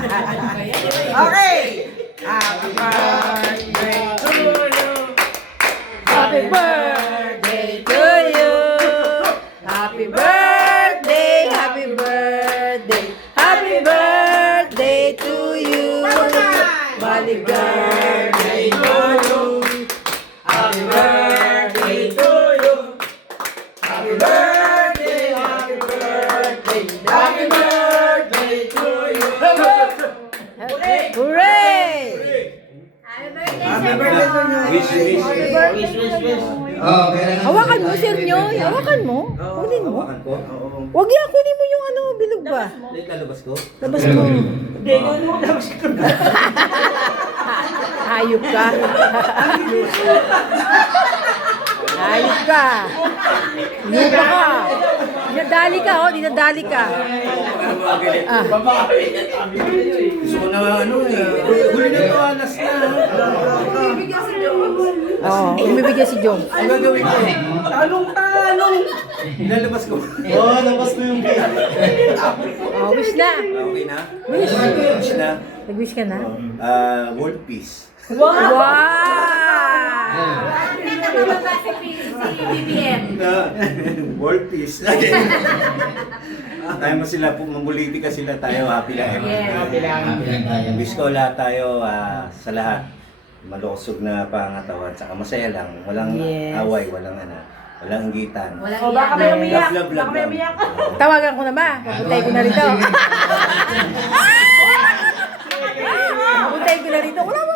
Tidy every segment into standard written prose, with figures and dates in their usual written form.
Okay. Happy birthday to you. Happy birthday to you. Happy birthday, happy birthday. Happy birthday to you. Balik birthday to you. Happy birthday to you. Happy birthday, happy birthday. Happy birthday to you. Hooray! Happy birthday, sir. Wish. Oh, kaya Hawakan mo, sir nyo. Hawakan mo. Kunin mo. Hawakan ko? Oo. Huwag yan, kunin mo yung ano, bilog ba? Wait, lalabas ko? Labas mo. Hindi, gawin mo labas ko. Hayop ka. Hayop ka. Lupa ka. Dinadali ka, oh. Dinadali ka. Ah. Gusto ko na ano eh. Huli na to, alas na. Oo, bumibigyan si Jom. Ang gagawin ko. Talong! Lalabas ko. Oo, labas ko yung cake. Oh, wish na. Okay na? Wish. Wish na. Nag-wish ka na? World peace. Wow! World peace. Tayo mo sila, mamuliti ka sila tayo, happy lang. happy lang tayo. Wish ko lahat tayo sa lahat. Malusog na pangatawan, saka masaya lang. Walang Yes. away, walang walang inggitan. O baka may umiyak. Love, Baka may umiyak. Tawagan ko na ba? Papuntay ko na rito. Papuntay ko na rito. Wala mo.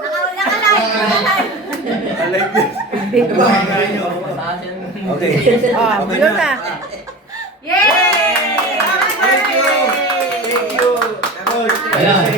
I like this. Hindi ko. Okay. Oh, Okay yun na. Yay! Thank you. Thank you. Ayan.